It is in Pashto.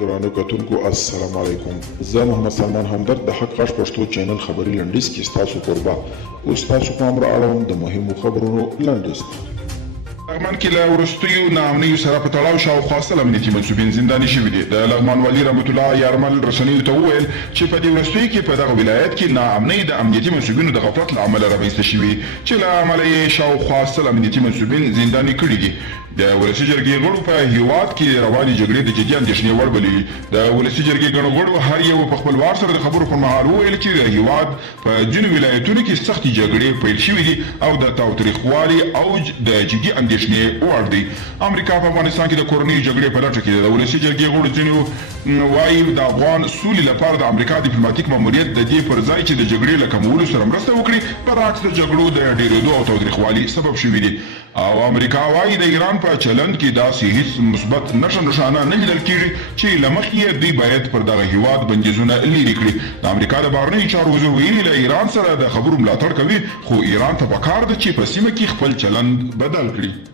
درانه کتونکو السلام علیکم. زه محمد سلمان همدرد د حق غږ پښتو چینل خبري لنډیز کې ستاسو قربا اوس تاسو پام را اړوم د مهمو خبرونو لنډیز. لغمان کې له وروستیو ناامنیو سره په تړاو شاوخوا 100 امنیتي منصوبین زنداني شوي دي. د لغمان والي رحمت الله یارمل رسنیو ته وویل چې په دې وروستیو کې په دغه ولایت کې ناامنۍ د امنیتي منصوبینو د غفلت له امله رامنځته شوي چې له امله یې شاوخوا 100 امنیتي منصوبین زنداني کړي دي. د ولسي جرګې غړو په هیواد کې روانې جګړې د جدي اندېښنې وړ بللي. د ولسي جرګې ګڼو غړو هر یو په خپل وار سره د خبرو پر مهال وویل چې د هیواد په ځینو ولایتونو کې سختې جګړې پیل شوي دي او د تاوتریخوالي اوج د جدي اندېښنې وړ دی. امریکا په افغانستان کې د کورنۍ جګړې په لټه کې ده. د ولسي جرګې غړو ځینو وایي د افغان سولې لپاره د امریکا ډیپلوماټیک ماموریت د دې پر ځای چې د جګړې له کمولو سره مرسته وکړي برعکس د جګړو د ډېرېدو او تاوتریخوالي سبب شوي دي. او امریکا وایي د ایران په چلند کې داسې هیڅ مثبت نښانه نه لیدل کېږي چې له مخکې یې دوی باید پر دغه هیواد بندیزونه لرې کړي. د امریکا د بهرنیو چارو وزیر ویلي له ایران سره د خبرو ملاتړ کوي خو ایران ته پکار ده چې په سیمه کې خپل چلند بدل کړي.